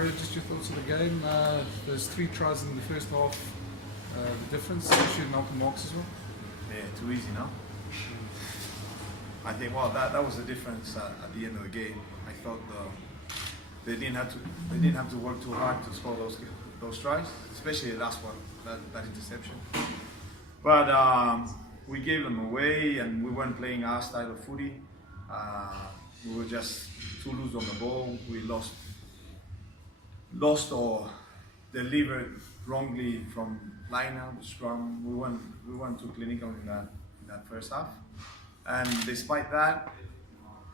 Mario, just your thoughts on the game. There's 3 tries in the first half. The difference, especially Malcolm Marks as well. Yeah, too easy, no? I think that was the difference at the end of the game. I thought they didn't have to work too hard to score those tries, especially the last one, that interception. But we gave them away, and we weren't playing our style of footy. We were just too loose on the ball. We lost or delivered wrongly from line-out, scrum. We weren't too clinical in that first half. And despite that,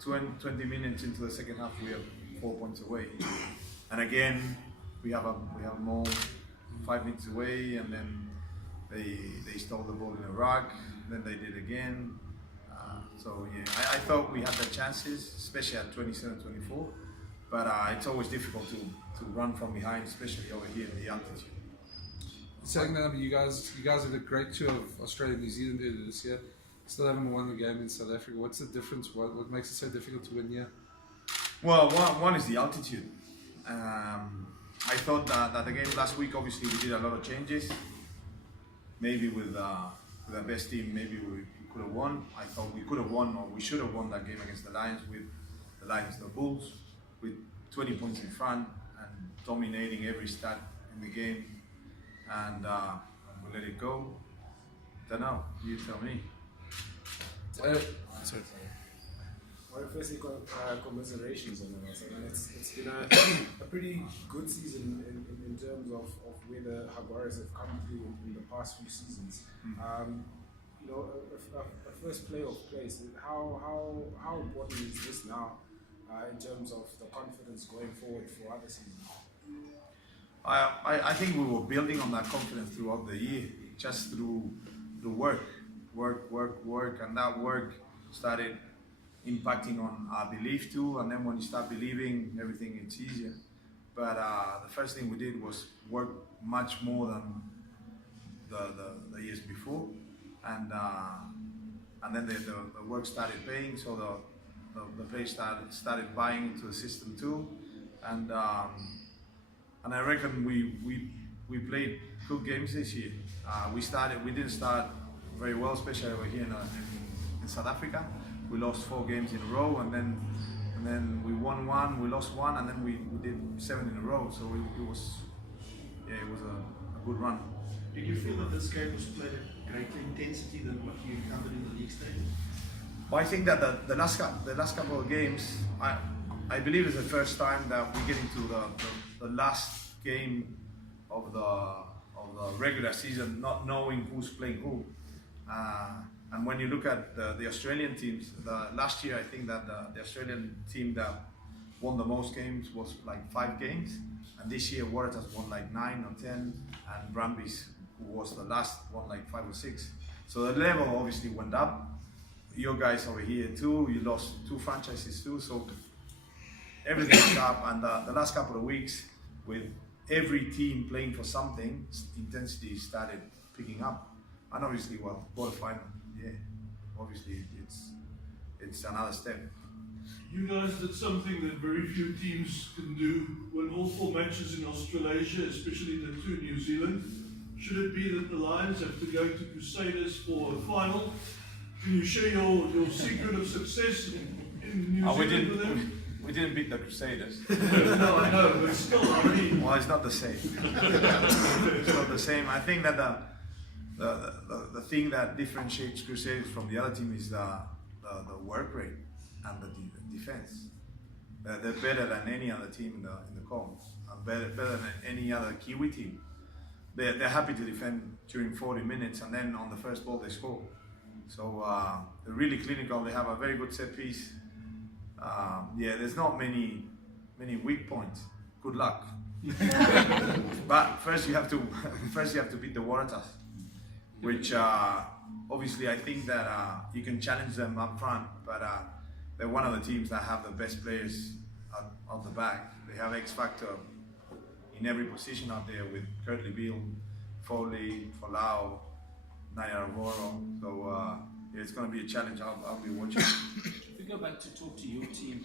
20 minutes into the second half, we are 4 points away. And again, we have more 5 minutes away, and then they stole the ball in a ruck. Then they did again. So yeah, I thought we had the chances, especially at 27-24. But it's always difficult to run from behind, especially over here in the altitude. Saying that, you guys had a great tour of Australia and New Zealand earlier this year. Still haven't won the game in South Africa. What's the difference? What makes it so difficult to win here? Well, one is the altitude. I thought that the game last week, obviously we did a lot of changes. Maybe with our best team, maybe we could have won. I thought we could have won, or we should have won that game against the Lions, with the Bulls, with 20 points in front and dominating every stat in the game. And we let it go. Don't know. You tell me. Sorry. Well, firstly, commiserations on the I mean, it's been a pretty good season in terms of where the Jaguares have come through in the past few seasons. You know, a first playoff place. How important is this now in terms of the confidence going forward for other seasons? I think we were building on that confidence throughout the year, just through the work, and that work started impacting on our belief too. And then when you start believing, everything gets easier. But the first thing we did was work much more than the years before, and then the work started paying. So the players started buying into the system too, and I reckon we played good games this year. We didn't start very well, especially over here in South Africa. We lost 4 games in a row, and then we won 1, we lost 1, and then we did 7 in a row. So it was a good run. Did you feel that this game was played at greater intensity than what you encountered in the league stage? Well, I think that the last couple of games, I believe it's the first time that we get into the last game of the regular season, not knowing who's playing who. And when you look at the Australian teams, last year I think that the Australian team that won the most games was like 5 games, and this year Waratahs won like 9 or 10, and Brumbies, who was the last, won like 5 or 6. So the level obviously went up. Your guys over here too, you lost 2 franchises too, so everything went up. And the last couple of weeks, with every team playing for something, intensity started picking up. And obviously, well, quarterfinal, yeah, obviously it's another step. You guys did something that very few teams can do, win all 4 matches in Australasia, especially the 2 in New Zealand. Should it be that the Lions have to go to Crusaders for a final? Can you share your secret of success in New Zealand with them? We didn't beat the Crusaders. No, I know, but still, I mean... Well, it's not the same. It's not the same. I think that the thing that differentiates Crusaders from the other team is the work rate and the defense. They're better than any other team in the comp, and better than any other Kiwi team. They're happy to defend during 40 minutes, and then on the first ball they score. So they're really clinical. They have a very good set piece. Yeah, there's not many weak points. Good luck. But first you have to beat the Waratahs, which obviously I think that you can challenge them up front, but they're one of the teams that have the best players out the back. They have X factor in every position out there, with Kurtley Beale, Foley, Folau, Naya Arvoro. So yeah, it's going to be a challenge. I'll be watching. If we go back to talk to your team,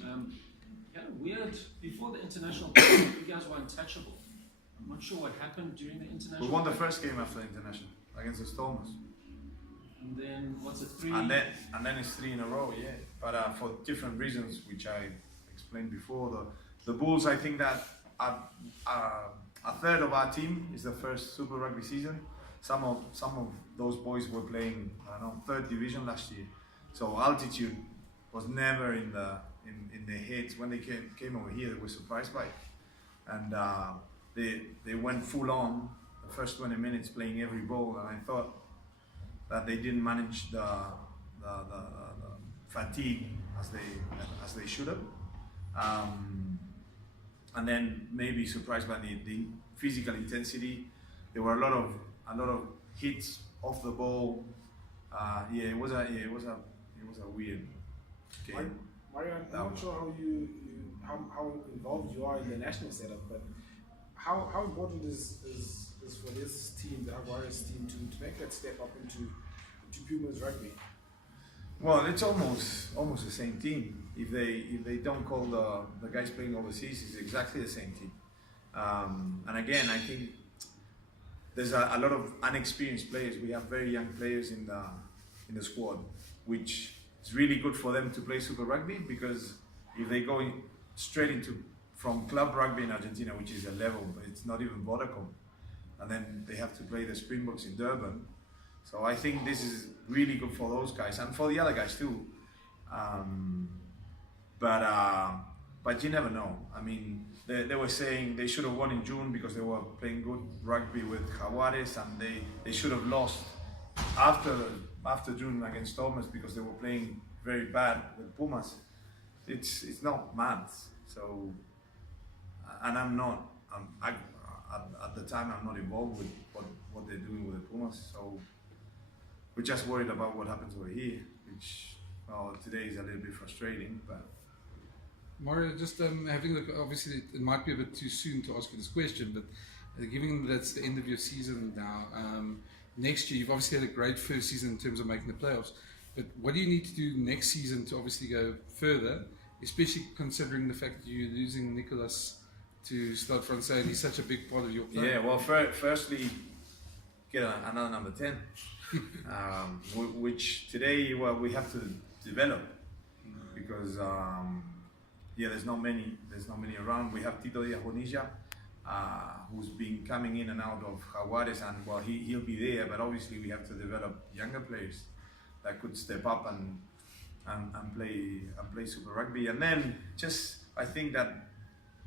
had a weird, before the international break, you guys were untouchable. I'm not sure what happened during the international We won the break. first game after international against the Stormers. And then, what's it, 3? And then it's 3 in a row, yeah. But for different reasons, which I explained before, the Bulls, I think that a third of our team is the first Super Rugby season. Some of those boys were playing, I don't know, 3rd division last year. So altitude was never in their heads. When they came over here, they were surprised by it. And they went full on the first 20 minutes playing every ball, and I thought that they didn't manage the fatigue as they should have. And then maybe surprised by the physical intensity. There were a lot of hits off the ball. It was a weird game. Mario, I'm not sure how involved you are in the national setup, but how important is for this team, the Jaguares team, to make that step up into Puma's rugby? Well, it's almost the same team. If they don't call the guys playing overseas, it's exactly the same team. And again, I think there's a lot of unexperienced players. We have very young players in the squad, which is really good for them to play Super Rugby, because if they go straight from club rugby in Argentina, which is a level, but it's not even Vodacom, and then they have to play the Springboks in Durban. So I think this is really good for those guys and for the other guys too. But you never know. I mean, they were saying they should have won in June because they were playing good rugby with Jaguares, and they should have lost after June against Thomas because they were playing very bad with Pumas. It's not maths. So, and at the time I'm not involved with what they're doing with the Pumas. So we're just worried about what happens over here, which today is a little bit frustrating, but. Mario, just having a look, obviously it might be a bit too soon to ask you this question, but given that it's the end of your season now, next year you've obviously had a great first season in terms of making the playoffs, but what do you need to do next season to obviously go further, especially considering the fact that you're losing Nicolas to Stade Francais and he's such a big part of your play? Yeah, well, firstly, get another number 10, which today we have to develop, because there's not many around. We have Tito Diaz-Bonilla, who's been coming in and out of Jaguares, and he'll be there, but obviously we have to develop younger players that could step up and play Super Rugby. And then I think that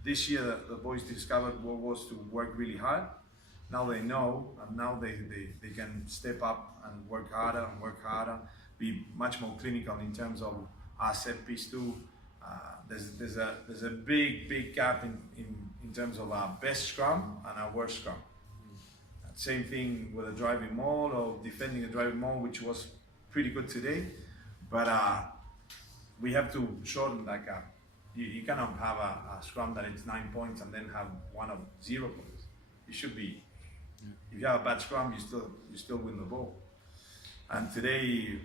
this year the boys discovered what was to work really hard. Now they know, and now they can step up and work harder, be much more clinical in terms of our set piece too. There's a big gap in terms of our best scrum and our worst scrum. Same thing with a driving maul or defending a driving maul, which was pretty good today, but we have to shorten that gap. You cannot have a scrum that is 9 points and then have one of 0 points. It should be. If you have a bad scrum, you still win the ball. And today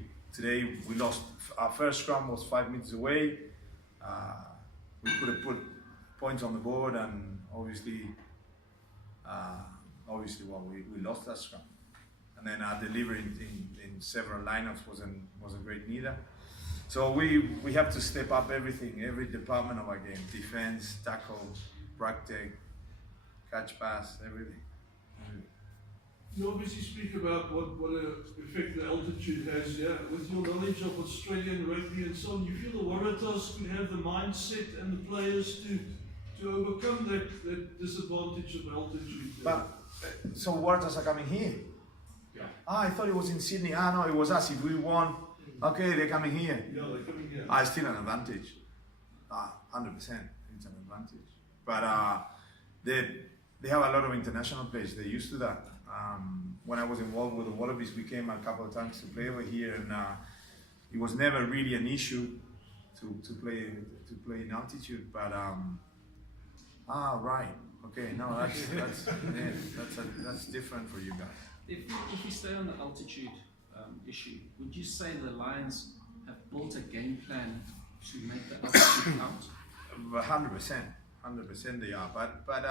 we lost. Our first scrum was 5 meters away. We could have put points on the board, and obviously, we lost that scrum. And then our delivery in several lineups wasn't great neither. So we have to step up everything, every department of our game: defense, tackle, practice, catch, pass, everything. You obviously speak about what effect the altitude has, yeah? With your knowledge of Australian rugby and so on, you feel the Waratahs could have the mindset and the players to overcome that disadvantage of altitude? But so Waratahs are coming here? Yeah. I thought it was in Sydney. No, it was us. If we won, okay, they're coming here. Yeah, they're coming here. It's still an advantage. 100%, it's an advantage. But they have a lot of international players. They're used to that. When I was involved with the Wallabies, we came a couple of times to play over here, and it was never really an issue to play in altitude. But right, okay, no, that's different for you guys. If we stay on the altitude issue, would you say the Lions have built a game plan to make the altitude count? 100% they are. But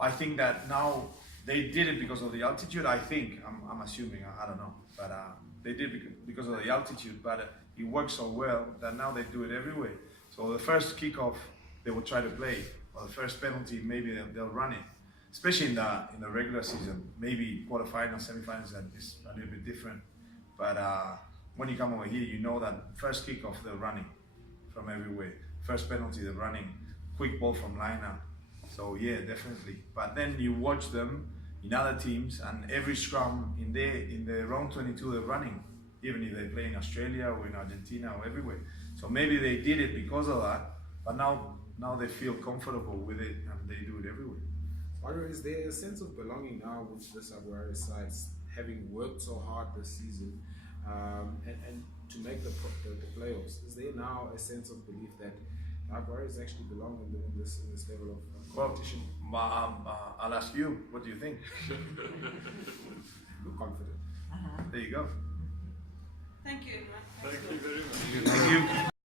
I think that now they did it because of the altitude. I think I'm assuming. I don't know, but they did because of the altitude. But it works so well that now they do it everywhere. So the first kickoff they will try to play, or the first penalty maybe they'll run it. Especially in the regular season, maybe quarterfinals, semifinals, that is a little bit different. But when you come over here, you know that first kickoff they're running from everywhere. First penalty they're running. Quick ball from line-up. So yeah, definitely. But then you watch them in other teams, and every scrum in the round 22 they're running, even if they play in Australia or in Argentina or everywhere. So maybe they did it because of that, but now they feel comfortable with it and they do it everywhere. Mario, is there a sense of belonging now with the Jaguares sides, having worked so hard this season and to make the playoffs? Is there now a sense of belief that Jaguares actually belong in this level of competition? Well, I'll ask you, what do you think? You're confident. There you go. Thank you. Thank you very much. Thank you.